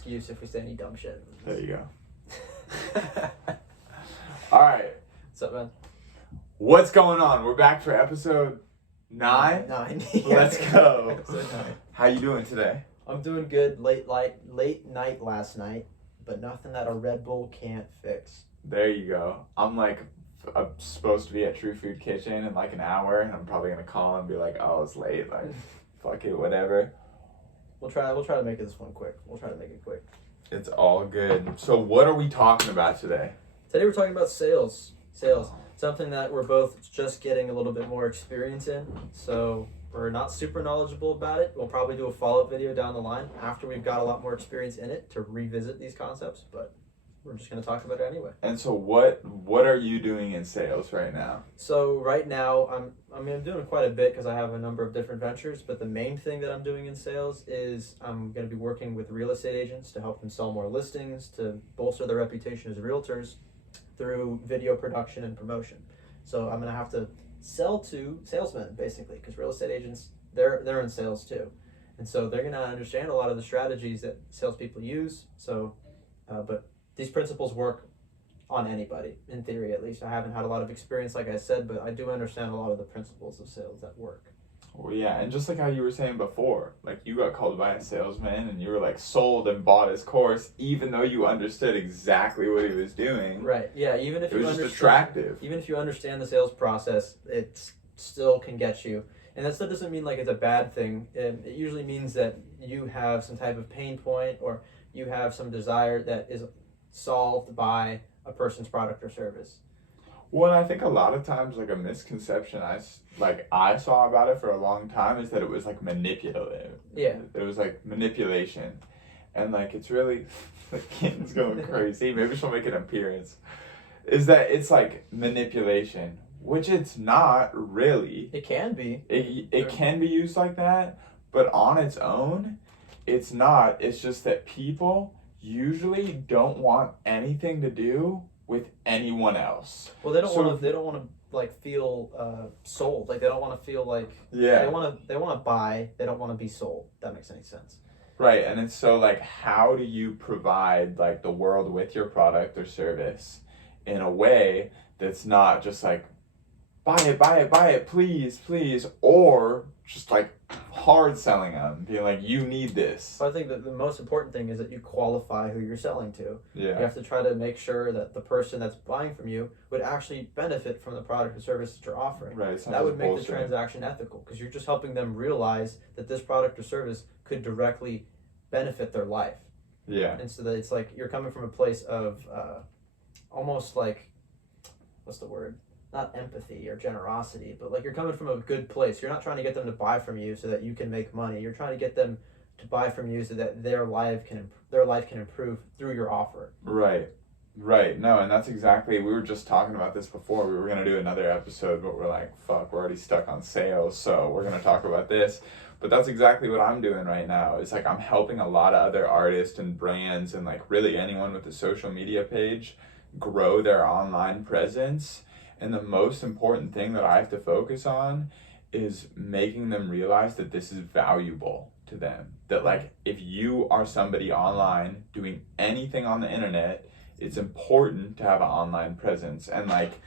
excuse if we say any dumb shit. There you go. All right. What's up, man? What's going on? We're back for episode 9. 9. Let's go. Episode 9. How you doing today? I'm doing good. Late night last night, but nothing that a Red Bull can't fix. There you go. I'm supposed to be at True Food Kitchen in like an hour, and I'm probably gonna call and be like, "Oh, it's late." Like, fuck it, whatever. We'll try to make this one quick. We'll try to make it quick. It's all good. So, what are we talking about today? Today we're talking about sales. Something that we're both just getting a little bit more experience in. So we're not super knowledgeable about it. We'll probably do a follow-up video down the line after we've got a lot more experience in it to revisit these concepts, but we're just going to talk about it anyway. And so what are you doing in sales right now? So right now I'm doing quite a bit because I have a number of different ventures, but the main thing that I'm doing in sales is I'm going to be working with real estate agents to help them sell more listings, to bolster their reputation as realtors through video production and promotion. So I'm going to have to sell to salesmen basically, because real estate agents, they're in sales too. And so they're going to understand a lot of the strategies that salespeople use. So, but these principles work on anybody, in theory at least. I haven't had a lot of experience, like I said, but I do understand a lot of the principles of sales that work. Well, yeah, and just like how you were saying before, like you got called by a salesman and you were like sold and bought his course, even though you understood exactly what he was doing. Right. Yeah. Even if it was just attractive. Even if you understand the sales process, it still can get you. And that still doesn't mean like it's a bad thing. It usually means that you have some type of pain point or you have some desire that is solved by a person's product or service. Well, I think a lot of times, like, a misconception I saw about it for a long time is that it was, like, manipulative. Yeah. It was, like, manipulation. And, like, it's really, the kitten's going crazy. Maybe she'll make an appearance. Is that it's, like, manipulation, which it's not really. It can be. It can be used like that, but on its own, it's not. It's just that people usually don't want anything to do with anyone else. Well, they don't want to like feel sold. Like they don't want to feel like they want to buy. They don't want to be sold. If that makes any sense. Right, and it's so like, how do you provide like the world with your product or service in a way that's not just like buy it, please, or just like hard selling them, being like, you need this. So I think that the most important thing is that you qualify who you're selling to. Yeah. You have to try to make sure that the person that's buying from you would actually benefit from the product or service that you're offering. Right. That would make the transaction ethical, because you're just helping them realize that this product or service could directly benefit their life. Yeah. And so that it's like you're coming from a place of almost like, what's the word? Not empathy or generosity, but like you're coming from a good place. You're not trying to get them to buy from you so that you can make money. You're trying to get them to buy from you so that their life can improve through your offer. Right. No, and that's exactly, we were just talking about this before. We were going to do another episode, but we're like, fuck, we're already stuck on sales, so we're going to talk about this. But that's exactly what I'm doing right now. It's like I'm helping a lot of other artists and brands and like really anyone with a social media page grow their online presence. And the most important thing that I have to focus on is making them realize that this is valuable to them. That like, if you are somebody online doing anything on the internet, it's important to have an online presence. And like,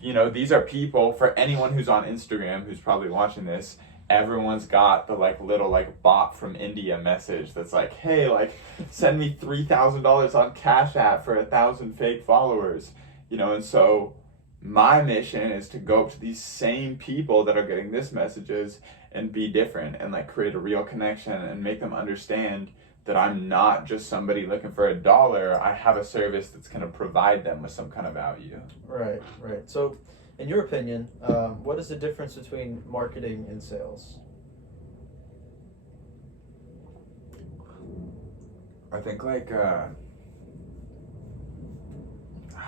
you know, these are people, for anyone who's on Instagram who's probably watching this, everyone's got the like little like bot from India message that's like, hey, like send me $3,000 on Cash App for 1,000 fake followers, you know. And so my mission is to go up to these same people that are getting this messages and be different and like create a real connection and make them understand that I'm not just somebody looking for $1. I have a service that's going to provide them with some kind of value. Right. So in your opinion, what is the difference between marketing and sales? I think like, I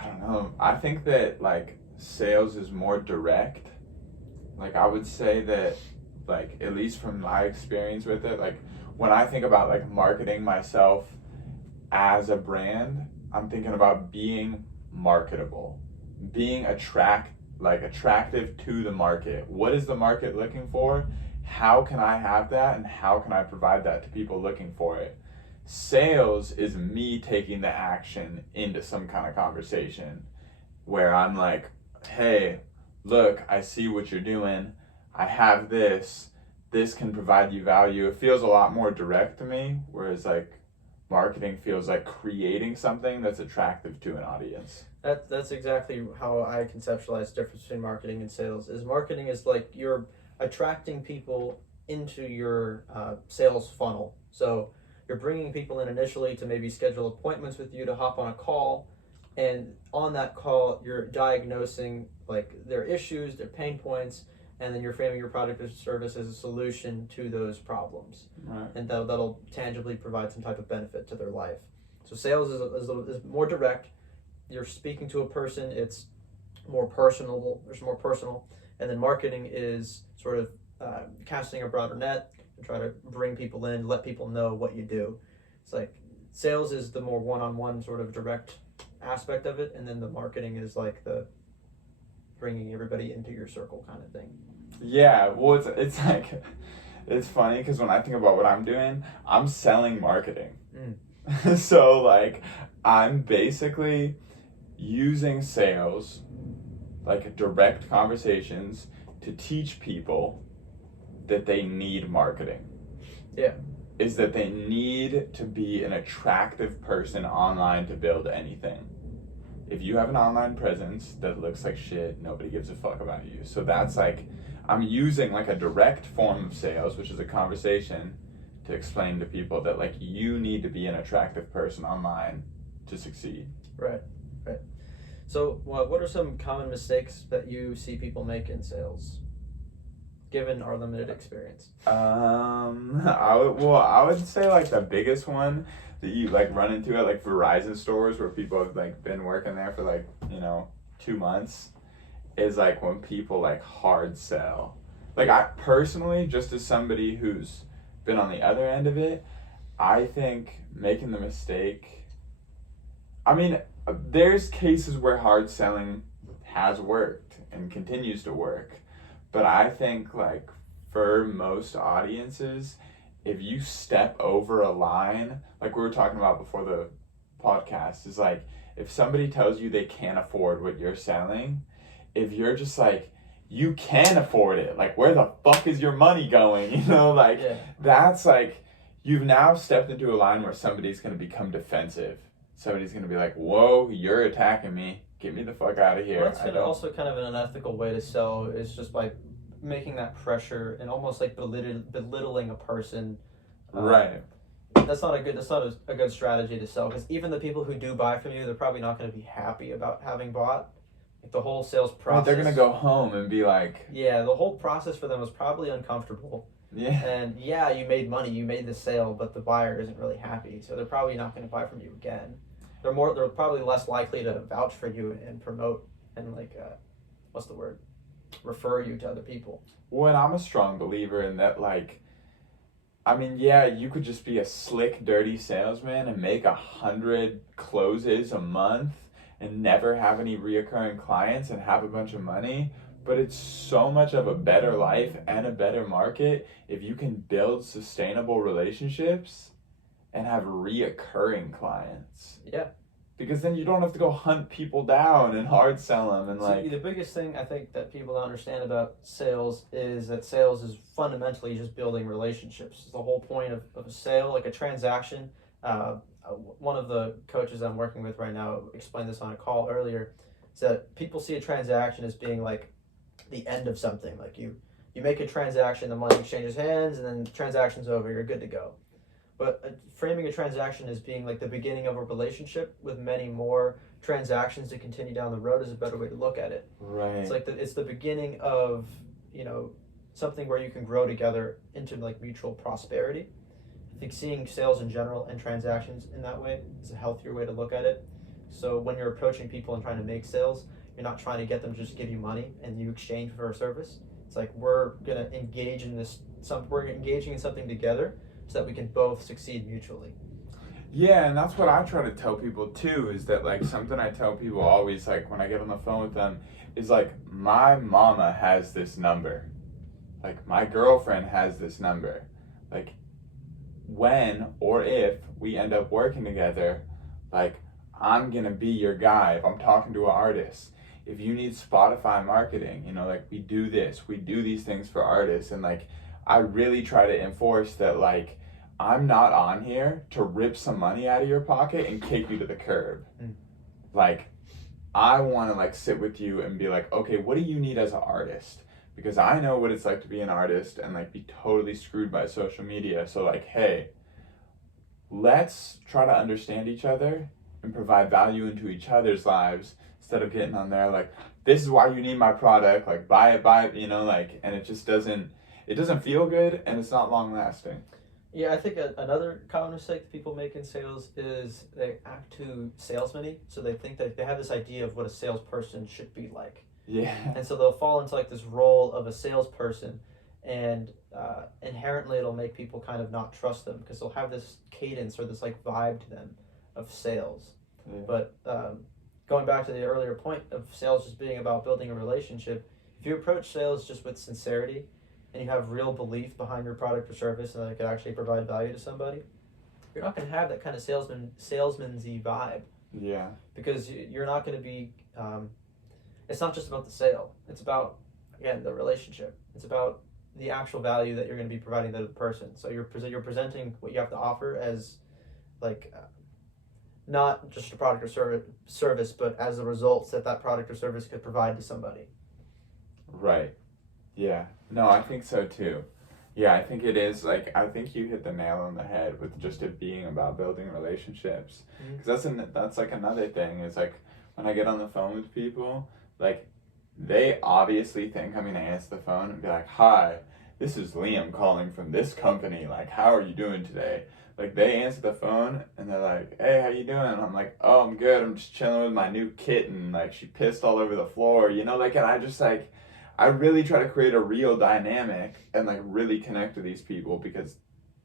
don't know. I think that like sales is more direct. Like I would say that, like, at least from my experience with it, like when I think about like marketing myself as a brand, I'm thinking about being marketable, being attractive to the market. What is the market looking for? How can I have that, and how can I provide that to people looking for it? Sales is me taking the action into some kind of conversation where I'm like, hey, look, I see what you're doing. I have this. This can provide you value. It feels a lot more direct to me, whereas like marketing feels like creating something that's attractive to an audience. That's exactly how I conceptualize the difference between marketing and sales. Is marketing is like you're attracting people into your sales funnel. So you're bringing people in initially to maybe schedule appointments with you to hop on a call, and on that call you're diagnosing like their issues, their pain points, and then you're framing your product or service as a solution to those problems. Right. And that'll tangibly provide some type of benefit to their life. So sales is more direct. You're speaking to a person. It's more personal. There's more personal, and then marketing is sort of casting a broader net and try to bring people in, let people know what you do. It's like sales is the more one-on-one sort of direct aspect of it, and then the marketing is like the bringing everybody into your circle kind of thing. Yeah, well, it's like, it's funny because when I think about what I'm doing, I'm selling marketing. So like, I'm basically using sales, like direct conversations, to teach people that they need marketing. Yeah. Is that they need to be an attractive person online to build anything. If you have an online presence that looks like shit, nobody gives a fuck about you. So that's like, I'm using like a direct form of sales, which is a conversation, to explain to people that like you need to be an attractive person online to succeed. Right. So what are some common mistakes that you see people make in sales, given our limited experience? I would say like the biggest one that you like run into at like Verizon stores where people have like been working there for like, 2 months, is like when people like hard sell. Like I personally, just as somebody who's been on the other end of it, I think making the mistake, I mean, there's cases where hard selling has worked and continues to work, but I think like for most audiences, if you step over a line, like we were talking about before the podcast, is like if somebody tells you they can't afford what you're selling, if you're just like, you can afford it, like where the fuck is your money going? That's like, you've now stepped into a line where somebody's going to become defensive. Somebody's going to be like, whoa, you're attacking me. Get me the fuck out of here. Well, that's also kind of an unethical way to sell, is just by making that pressure and almost like belittling a person. Right. That's not a good strategy to sell, because even the people who do buy from you, they're probably not going to be happy about having bought. Like the whole sales process. Right, they're going to go home and be like... Yeah, the whole process for them was probably uncomfortable. Yeah. And yeah, you made money, you made the sale, but the buyer isn't really happy, so they're probably not going to buy from you again. They're probably less likely to vouch for you and promote and refer you to other people. Well, and I'm a strong believer in that, like, I mean, yeah, you could just be a slick, dirty salesman and make 100 closes a month and never have any reoccurring clients and have a bunch of money, but it's so much of a better life and a better market if you can build sustainable relationships and have reoccurring clients. Yeah. Because then you don't have to go hunt people down and hard sell them and like... See, the biggest thing I think that people don't understand about sales is that sales is fundamentally just building relationships. It's the whole point of a sale, like a transaction. One of the coaches I'm working with right now explained this on a call earlier, is that people see a transaction as being like the end of something. Like you make a transaction, the money exchanges hands, and then the transaction's over, you're good to go. But framing a transaction as being like the beginning of a relationship with many more transactions to continue down the road is a better way to look at it. Right. It's like it's the beginning of, something where you can grow together into like mutual prosperity. I think seeing sales in general and transactions in that way is a healthier way to look at it. So when you're approaching people and trying to make sales, you're not trying to get them to just give you money and you exchange for a service. It's like we're gonna engage in we're engaging in something together, so that we can both succeed mutually. Yeah, and that's what I try to tell people too, is that like something I tell people always, like when I get on the phone with them, is like, my mama has this number. Like my girlfriend has this number. Like when or if we end up working together, like, I'm gonna be your guy if I'm talking to an artist. If you need Spotify marketing, you know, like, we do this, we do these things for artists, and like, I really try to enforce that, like, I'm not on here to rip some money out of your pocket and kick you to the curb. Like, I want to like sit with you and be like, okay, what do you need as an artist? Because I know what it's like to be an artist and like be totally screwed by social media. So like, hey, let's try to understand each other and provide value into each other's lives instead of getting on there like, this is why you need my product, like buy it, you know, like, and it just doesn't feel good and it's not long lasting. Yeah, I think another common mistake that people make in sales is they act too salesman-y. So they think that they have this idea of what a salesperson should be like. Yeah. And so they'll fall into like this role of a salesperson, and inherently it'll make people kind of not trust them because they'll have this cadence or this like vibe to them of sales. Yeah. But going back to the earlier point of sales just being about building a relationship, if you approach sales just with sincerity and you have real belief behind your product or service and that it could actually provide value to somebody, you're not going to have that kind of salesman-y vibe. Yeah. Because you're not going to be, it's not just about the sale. It's about, again, the relationship. It's about the actual value that you're going to be providing to the person. So you're presenting what you have to offer as, like, not just a product or service, but as the results that product or service could provide to somebody. Right. Yeah. No, I think so too. Yeah, I think it is, like, I think you hit the nail on the head with just it being about building relationships. Because that's like another thing is like when I get on the phone with people, like, they obviously think I'm going to answer the phone and be like, hi, this is Liam calling from this company. Like, how are you doing today? Like, they answer the phone and they're like, hey, how you doing? And I'm like, oh, I'm good. I'm just chilling with my new kitten. Like, she pissed all over the floor, you know? Like, and I just like, I really try to create a real dynamic and like really connect with these people because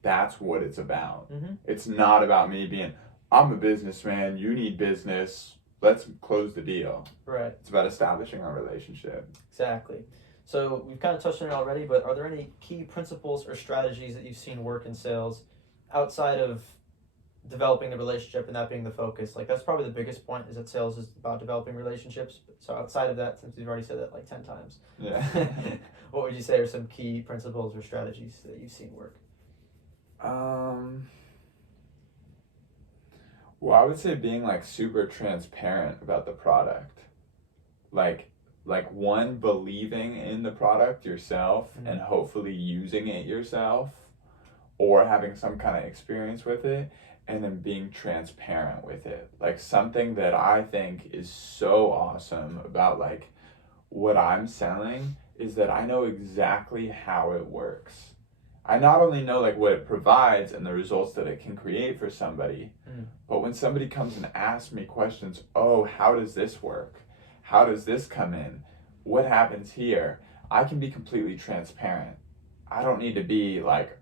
that's what it's about. It's not about me being, I'm a businessman, you need business, let's close the deal. Right. It's about establishing a relationship. Exactly. So we've kind of touched on it already, but are there any key principles or strategies that you've seen work in sales outside of developing the relationship and that being the focus? Like, that's probably the biggest point, is that sales is about developing relationships. So outside of that, since we've already said that like 10 times, Yeah. what would you say are some key principles or strategies that you've seen work? Well, I would say being like super transparent about the product. Like one, believing in the product yourself and hopefully using it yourself or having some kind of experience with it, and then being transparent with it. Like, something that I think is so awesome about like what I'm selling is that I know exactly how it works. I not only know like what it provides and the results that it can create for somebody, but when somebody comes and asks me questions, oh, how does this work? How does this come in? What happens here? I can be completely transparent. I don't need to be like,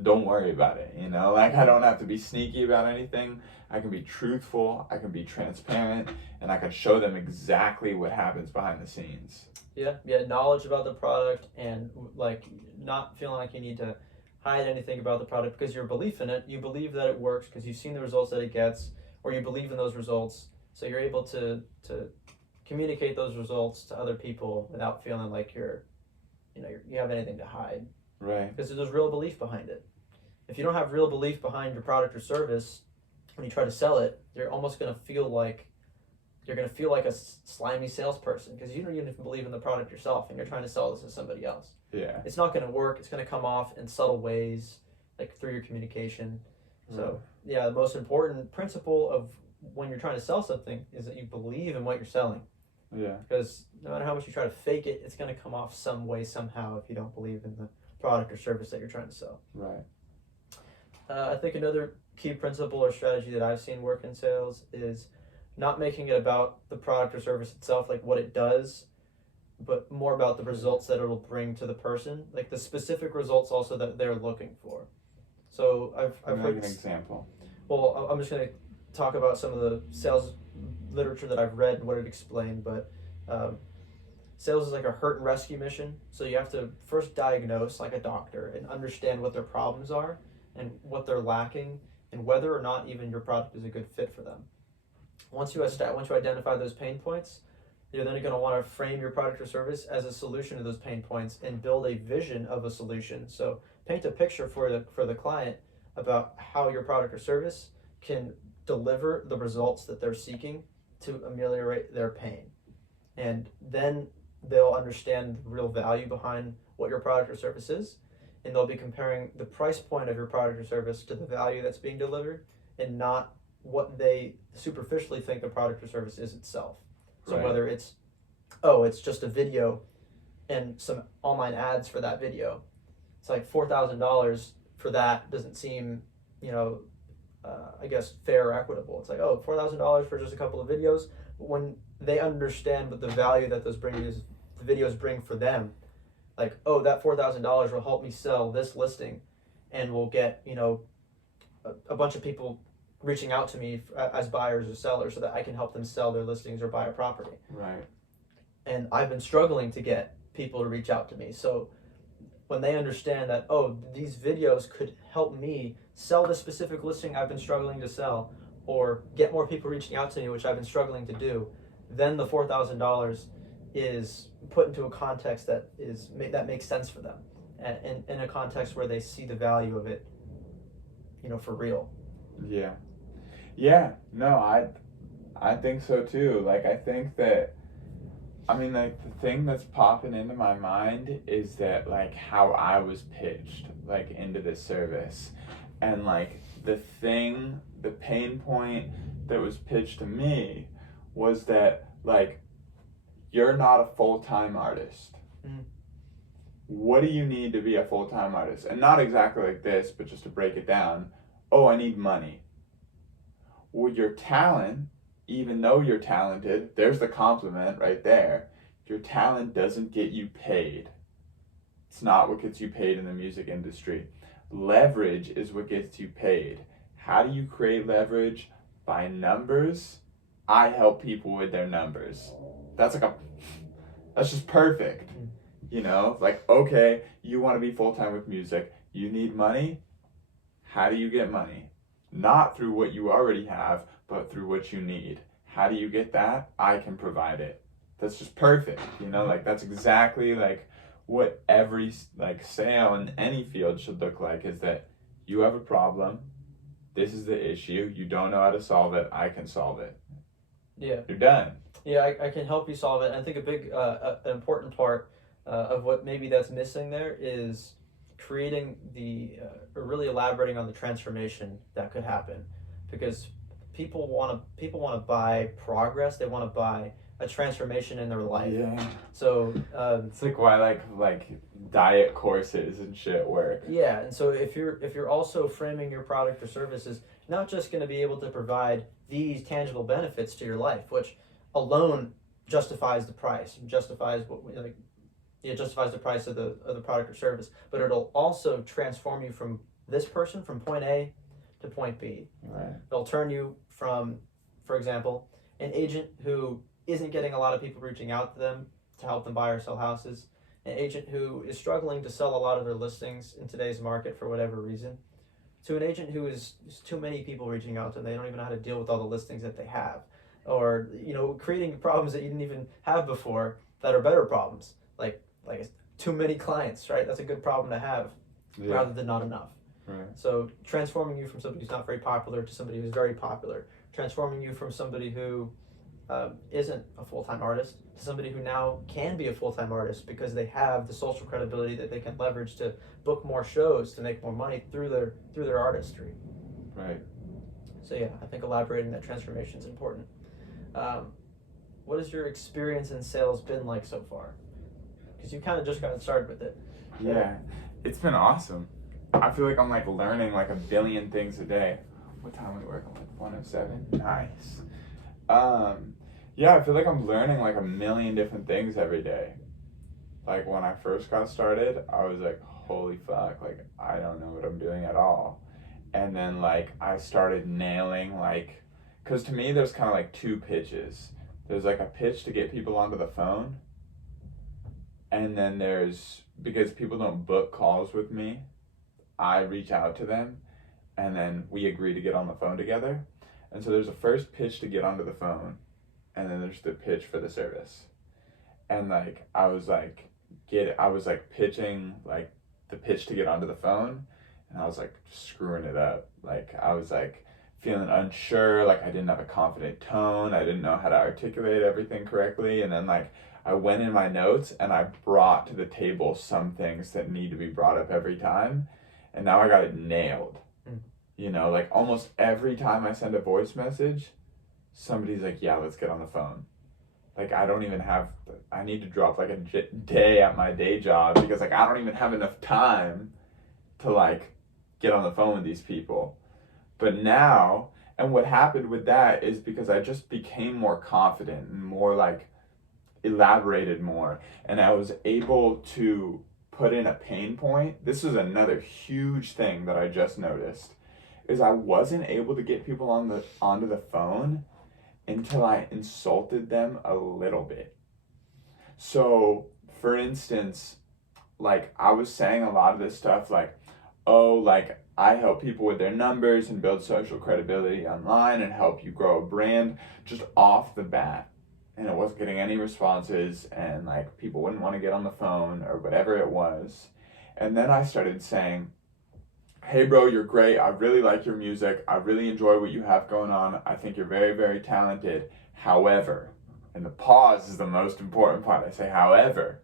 don't worry about it, you know? Like, I don't have to be sneaky about anything. I can be truthful, I can be transparent, and I can show them exactly what happens behind the scenes. Yeah, knowledge about the product and like not feeling like you need to hide anything about the product because your belief in it, you believe that it works because you've seen the results that it gets, or you believe in those results, so you're able to communicate those results to other people without feeling like you have anything to hide. Right. Because there's real belief behind it. If you don't have real belief behind your product or service, when you try to sell it, you're almost going to feel like a slimy salesperson because you don't even believe in the product yourself and you're trying to sell this to somebody else. Yeah. It's not going to work. It's going to come off in subtle ways, like through your communication. So, yeah, the most important principle of when you're trying to sell something is that you believe in what you're selling. Yeah. Because no matter how much you try to fake it, it's going to come off some way, somehow, if you don't believe in the product or service that you're trying to sell. Right. I think another key principle or strategy that I've seen work in sales is not making it about the product or service itself, like what it does, but more about the results that it'll bring to the person, like the specific results also that they're looking for. So I've heard an example. Well, I'm just going to talk about some of the sales literature that I've read and what it explained, but sales is like a hurt and rescue mission. So you have to first diagnose like a doctor and understand what their problems are and what they're lacking and whether or not even your product is a good fit for them. Once you identify those pain points, you're then going to want to frame your product or service as a solution to those pain points and build a vision of a solution. So paint a picture for the client about how your product or service can deliver the results that they're seeking to ameliorate their pain. And then they'll understand the real value behind what your product or service is, and they'll be comparing the price point of your product or service to the value that's being delivered and not what they superficially think the product or service is itself. So Right. whether it's just a video and some online ads for that video, it's like $4,000 for that doesn't seem, I guess, fair or equitable. It's like, $4,000 for just a couple of videos. But when they understand what the value that the videos bring for them, like, that $4,000 will help me sell this listing, and will get a bunch of people reaching out to me as buyers or sellers so that I can help them sell their listings or buy a property. Right. And I've been struggling to get people to reach out to me. So when they understand that, these videos could help me sell this specific listing I've been struggling to sell, or get more people reaching out to me, which I've been struggling to do, then the $4,000 is put into a context that makes sense for them, and in a context where they see the value of it, for real. Yeah. No, I think so too. Like, I think that, the thing that's popping into my mind is that, like, how I was pitched, like, into this service. And, like, the pain point that was pitched to me was that, like, you're not a full-time artist. Mm. What do you need to be a full-time artist? And not exactly like this, but just to break it down. I need money. Well, your talent, even though you're talented, there's the compliment right there. Your talent doesn't get you paid. It's not what gets you paid in the music industry. Leverage is what gets you paid. How do you create leverage? By numbers. I help people with their numbers. That's just perfect. Like, okay, you want to be full-time with music. You need money. How do you get money? Not through what you already have, but through what you need. How do you get that? I can provide it. That's just perfect. Like, that's exactly like what every sale in any field should look like, is that you have a problem. This is the issue. You don't know how to solve it. I can solve it. Yeah. You're done. Yeah, I can help you solve it. I think a big, an important part of what maybe that's missing there is creating or really elaborating on the transformation that could happen, because people want to buy progress. They want to buy a transformation in their life. Yeah. So it's like why like diet courses and shit work. Yeah, and so if you're also framing your product or service as not just going to be able to provide these tangible benefits to your life, which alone justifies the price, justifies the price of the product or service, but it'll also transform you from this person from point A to point B. Right. It'll turn you from, for example, an agent who isn't getting a lot of people reaching out to them to help them buy or sell houses, an agent who is struggling to sell a lot of their listings in today's market for whatever reason, to an agent who is too many people reaching out to them. They don't even know how to deal with all the listings that they have, or creating problems that you didn't even have before that are better problems, like too many clients, right? That's a good problem to have, rather than not enough. Right. So transforming you from somebody who's not very popular to somebody who's very popular, transforming you from somebody who isn't a full-time artist to somebody who now can be a full-time artist because they have the social credibility that they can leverage to book more shows, to make more money through their artistry. Right. So yeah, I think elaborating that transformation is important. What has your experience in sales been like so far? Because you kind of just got started with it. Yeah, it's been awesome. I feel like I'm learning a billion things a day. What time are we working? 1:07? Nice. Yeah, I feel like I'm learning a million different things every day. When I first got started, I was like, holy fuck, I don't know what I'm doing at all. And then I started nailing because to me there's kind of two pitches. There's a pitch to get people onto the phone, and then there's, because people don't book calls with me, I reach out to them and then we agree to get on the phone together. And so there's a first pitch to get onto the phone, and then there's the pitch for the service. And like I was pitching like the pitch to get onto the phone, and I was like screwing it up. Like I was like feeling unsure, like I didn't have a confident tone, I didn't know how to articulate everything correctly, and then like I went in my notes and I brought to the table some things that need to be brought up every time, and now I got it nailed. You know, like almost every time I send a voice message, somebody's like, yeah, let's get on the phone. Like I need to drop like a day at my day job because like I don't even have enough time to like get on the phone with these people. But now, and what happened with that is because I just became more confident and more like elaborated more, and I was able to put in a pain point. This is another huge thing that I just noticed, is I wasn't able to get people onto the phone until I insulted them a little bit. So, for instance, like I was saying a lot of this stuff like, oh, like I help people with their numbers and build social credibility online and help you grow a brand just off the bat. And it wasn't getting any responses, and like people wouldn't want to get on the phone or whatever it was. And then I started saying, hey bro, you're great. I really like your music. I really enjoy what you have going on. I think you're very, very talented. However, and the pause is the most important part. I say, however,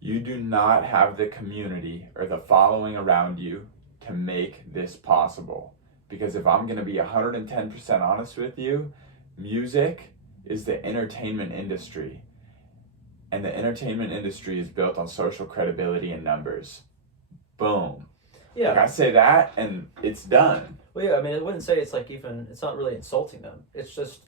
you do not have the community or the following around you to make this possible. Because if I'm going to be 110% honest with you, music is the entertainment industry. And the entertainment industry is built on social credibility and numbers. Boom. Yeah. Like I say that and it's done. Well, yeah, I mean, I wouldn't say it's like even, it's not really insulting them. It's just,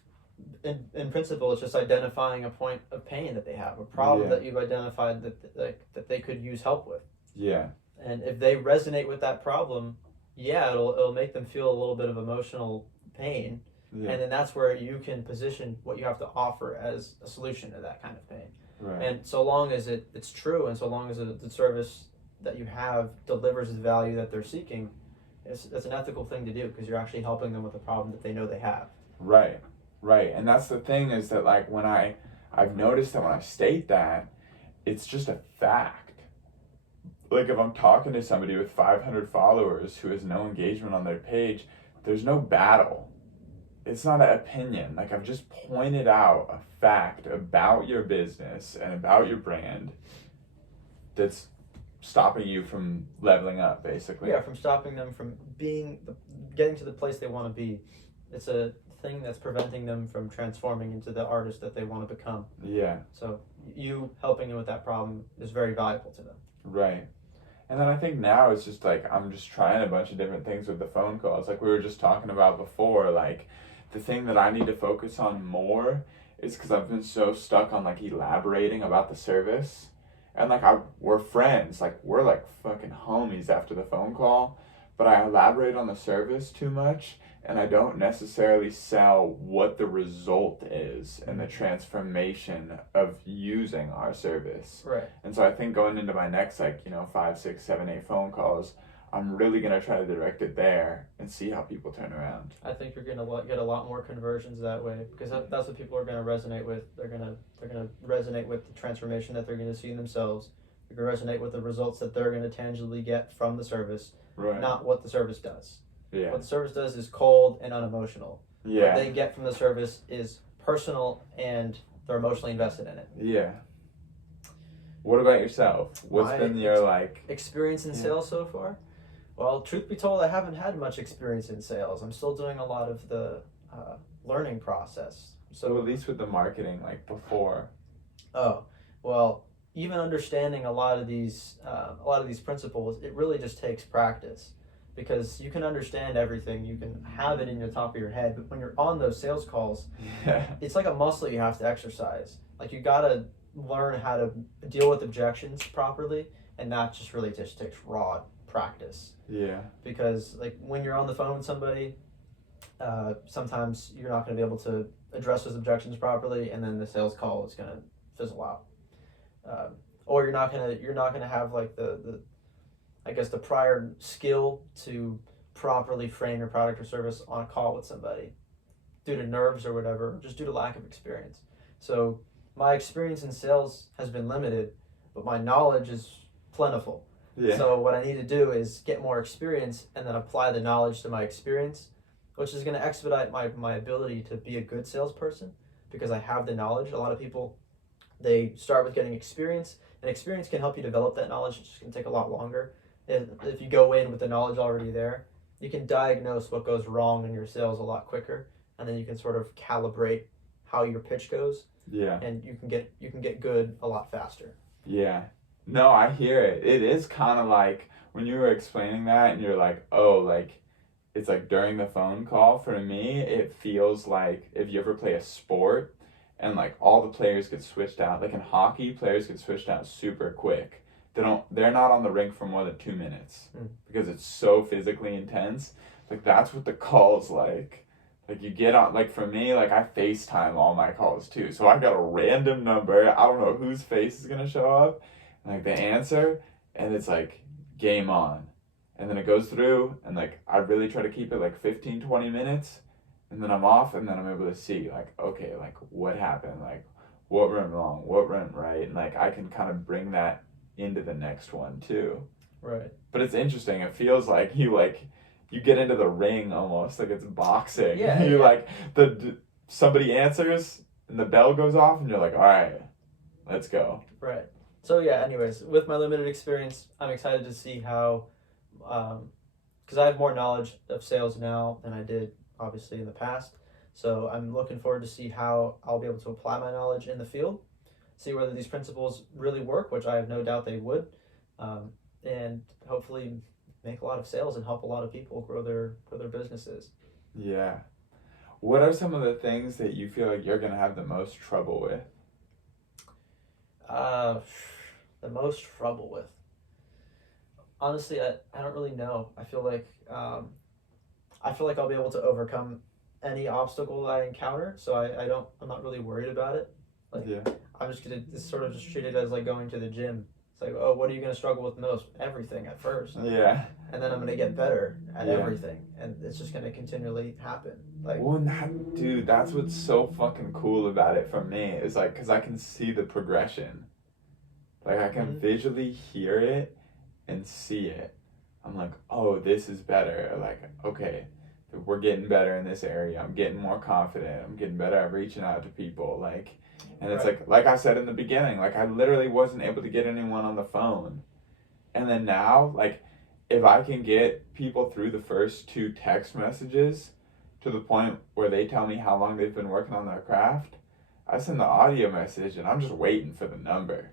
in principle, it's just identifying a point of pain that they have, a problem that you've identified that they could use help with. Yeah. And if they resonate with that problem, yeah, it'll make them feel a little bit of emotional pain. Yeah. And then that's where you can position what you have to offer as a solution to that kind of pain. Right. And so long as it's true, and so long as the service that you have delivers the value that they're seeking, it's an ethical thing to do because you're actually helping them with a problem that they know they have. Right. And that's the thing, is that like when I've noticed that when I state that, it's just a fact. Like if I'm talking to somebody with 500 followers who has no engagement on their page, there's no battle. It's not an opinion. Like I've just pointed out a fact about your business and about your brand that's stopping you from leveling up, basically. Yeah, from stopping them from getting to the place they want to be. It's a thing that's preventing them from transforming into the artist that they want to become. Yeah. So you helping them with that problem is very valuable to them. Right. And then I think now it's just like I'm just trying a bunch of different things with the phone calls. Like we were just talking about before, like the thing that I need to focus on more is because I've been so stuck on like elaborating about the service. And like we're friends, like we're like fucking homies after the phone call, but I elaborate on the service too much, and I don't necessarily sell what the result is and the transformation of using our service. Right. And so I think going into my next 5, 6, 7, 8 phone calls, I'm really gonna try to direct it there and see how people turn around. I think you're gonna get a lot more conversions that way because that's what people are gonna resonate with. They're gonna resonate with the transformation that they're gonna see in themselves. They're gonna resonate with the results that they're gonna tangibly get from the service, right. Not what the service does. Yeah. What the service does is cold and unemotional. Yeah. What they get from the service is personal and they're emotionally invested in it. Yeah. What about yourself? What's been your experience in sales so far? Well, truth be told, I haven't had much experience in sales. I'm still doing a lot of the learning process. So at least with the marketing, like before. Oh, well, even understanding a lot of these principles, it really just takes practice. Because you can understand everything, you can have it in the top of your head, but when you're on those sales calls, it's like a muscle you have to exercise. Like you gotta learn how to deal with objections properly, and that just really just takes raw practice. Yeah. Because like when you're on the phone with somebody, sometimes you're not going to be able to address those objections properly, and then the sales call is going to fizzle out. Or you're not gonna have like the prior skill to properly frame your product or service on a call with somebody due to nerves or whatever, just due to lack of experience. So my experience in sales has been limited, but my knowledge is plentiful. Yeah. So what I need to do is get more experience and then apply the knowledge to my experience, which is going to expedite my ability to be a good salesperson because I have the knowledge. A lot of people, they start with getting experience, and experience can help you develop that knowledge. It's just going to take a lot longer. If you go in with the knowledge already there, you can diagnose what goes wrong in your sales a lot quicker, and then you can sort of calibrate how your pitch goes. Yeah. And you can get good a lot faster. Yeah. No, I hear it. It is kind of like when you were explaining that and you're like, oh, like, it's like during the phone call, for me, it feels like if you ever play a sport and like all the players get switched out, like in hockey, players get switched out super quick. They're not on the rink for more than 2 minutes because it's so physically intense. Like that's what the call's like. Like you get on, like for me, like I FaceTime all my calls too. So I got a random number. I don't know whose face is going to show up. Like the answer, and it's like game on, and then it goes through, and like I really try to keep it like 15-20 minutes, and then I'm off, and then I'm able to see like, okay, like what happened, like what went wrong, what went right, and like I can kind of bring that into the next one too. Right. But it's interesting. It feels like you get into the ring almost like it's boxing. Yeah. You like somebody answers and the bell goes off, and you're like, all right, let's go. Right. So yeah, anyways, with my limited experience, I'm excited to see how, because I have more knowledge of sales now than I did obviously in the past. So I'm looking forward to see how I'll be able to apply my knowledge in the field, see whether these principles really work, which I have no doubt they would, and hopefully make a lot of sales and help a lot of people grow their businesses. Yeah. What are some of the things that you feel like you're going to have the most trouble with? The most trouble with. Honestly, I don't really know. I feel like I'll be able to overcome any obstacle I encounter. So I'm not really worried about it. Like Yeah. I'm just gonna just treat it as like going to the gym. It's like, oh, what are you gonna struggle with most? Everything at first. Yeah. And then I'm gonna get better at Yeah. everything, and it's just gonna continually happen. Like, Well, dude, that's what's so fucking cool about it for me is like, cause I can see the progression. Like I can visually hear it and see it. I'm like, oh, this is better. Like, okay, we're getting better in this area. I'm getting more confident. I'm getting better at reaching out to people. Like, and it's Right. like I said in the beginning, like I literally wasn't able to get anyone on the phone. And then now, like, if I can get people through the first 2 text messages to the point where they tell me how long they've been working on their craft, I send the audio message and I'm just waiting for the number.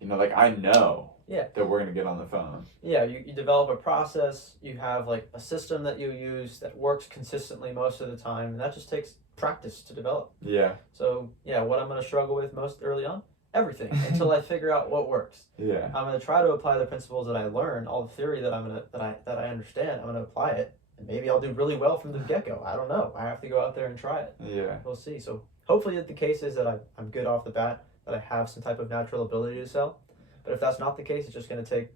You know, like I know that we're going to get on the phone. Yeah, you develop a process, you have like a system that you use that works consistently most of the time, and that just takes practice to develop. Yeah. So, yeah, what I'm going to struggle with most early on? Everything, until I figure out what works. Yeah. I'm going to try to apply the principles that I learned, all the theory that I understand. I'm going to apply it, and maybe I'll do really well from the get-go. I don't know. I have to go out there and try it. Yeah. We'll see. So, hopefully the case is that I'm good off the bat, that I have some type of natural ability to sell. But if that's not the case, it's just going to take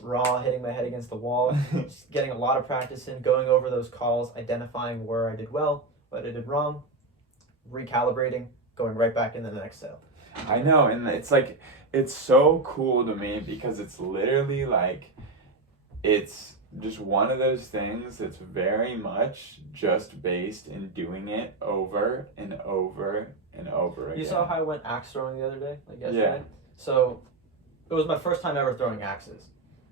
raw hitting my head against the wall, just getting a lot of practice in, going over those calls, identifying where I did well, what I did wrong, recalibrating, going right back into the next sale. I know, and it's like, it's so cool to me because it's literally like, it's just one of those things that's very much just based in doing it over and over and over again. You saw how I went axe throwing the other day, like yesterday? Yeah. So it was my first time ever throwing axes.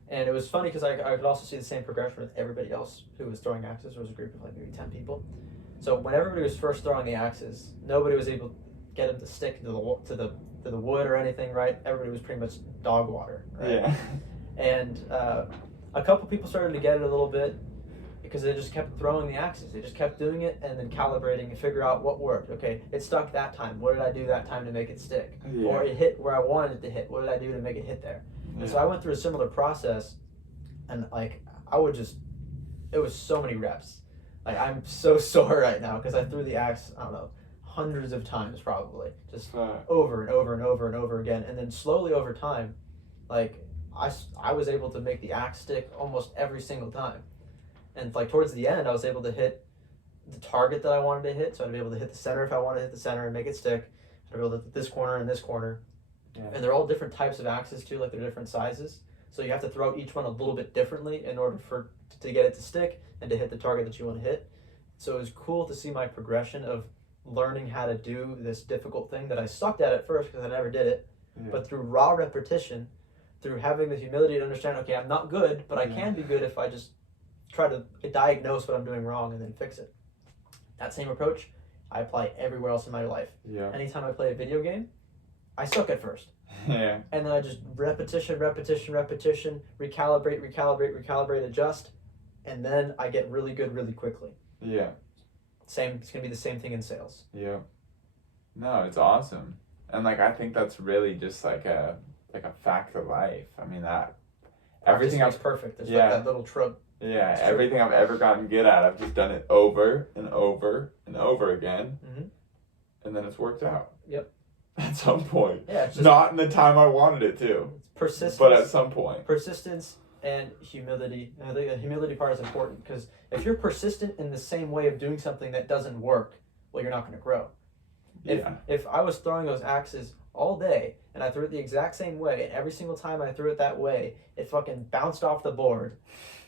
And it was funny because I could also see the same progression with everybody else who was throwing axes. There was a group of like maybe 10 people. So when everybody was first throwing the axes, nobody was able to get them to stick to the wood or anything, right? Everybody was pretty much dog water, right? Yeah. And a couple people started to get it a little bit because they just kept throwing the axes. They just kept doing it and then calibrating and figure out what worked. Okay, it stuck that time. What did I do that time to make it stick? Yeah. Or it hit where I wanted it to hit. What did I do to make it hit there? Yeah. And so I went through a similar process, and like it was so many reps. Like I'm so sore right now because I threw the axe, I don't know, hundreds of times probably, just over and over and over and over again. And then slowly over time, like I was able to make the axe stick almost every single time. And like towards the end, I was able to hit the target that I wanted to hit. So I'd be able to hit the center if I wanted to hit the center and make it stick. I'd be able to hit this corner and this corner. Yeah. And they're all different types of axes too, like they're different sizes. So you have to throw each one a little bit differently in order to get it to stick and to hit the target that you want to hit. So it was cool to see my progression of learning how to do this difficult thing that I sucked at first because I never did it. Yeah. But through raw repetition, through having the humility to understand, okay, I'm not good, but I can be good if I just try to diagnose what I'm doing wrong and then fix it. That same approach, I apply everywhere else in my life. Yeah. Anytime I play a video game, I suck at first. Yeah. And then I just repetition, recalibrate, adjust, and then I get really good really quickly. Yeah. It's gonna be the same thing in sales. Yeah. No, it's awesome. And like I think that's really just like a fact of life. I mean that everything makes perfect. There's yeah. like that little trope. Yeah, It's everything I've ever gotten good at, I've just done it over and over and over again, and then it's worked out. Yep. At some point. Yeah. It's just, Not in the time I wanted it to, it's persistence. but at some point. Persistence and humility. I think the humility part is important because if you're persistent in the same way of doing something that doesn't work, well, you're not going to grow. If I was throwing those axes all day and I threw it the exact same way, and every single time I threw it that way, it fucking bounced off the board.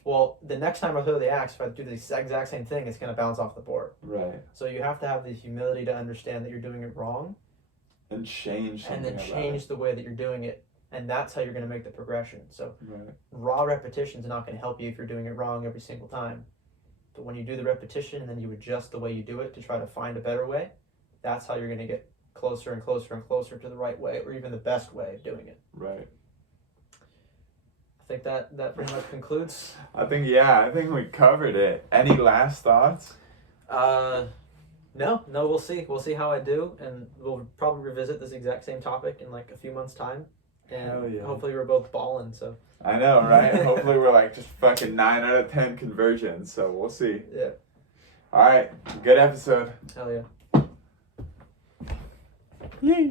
Well, the next time I throw the axe, if I do the exact same thing, it's going to bounce off the board. Right. So you have to have the humility to understand that you're doing it wrong. And change something. And then change the way that you're doing it. And that's how you're going to make the progression. So Right. raw repetition is not going to help you if you're doing it wrong every single time. But when you do the repetition and then you adjust the way you do it to try to find a better way, that's how you're going to get closer and closer and closer to the right way, or even the best way of doing it. Right. I think that pretty much concludes. I think we covered it. Any last thoughts? No, we'll see. We'll see how I do, and we'll probably revisit this exact same topic in like a few months' time. And Hell yeah. hopefully we're both balling, so. I know, right? Hopefully we're like just fucking 9 out of 10 conversions, so we'll see. Yeah. Alright, good episode. Hell yeah. Yay.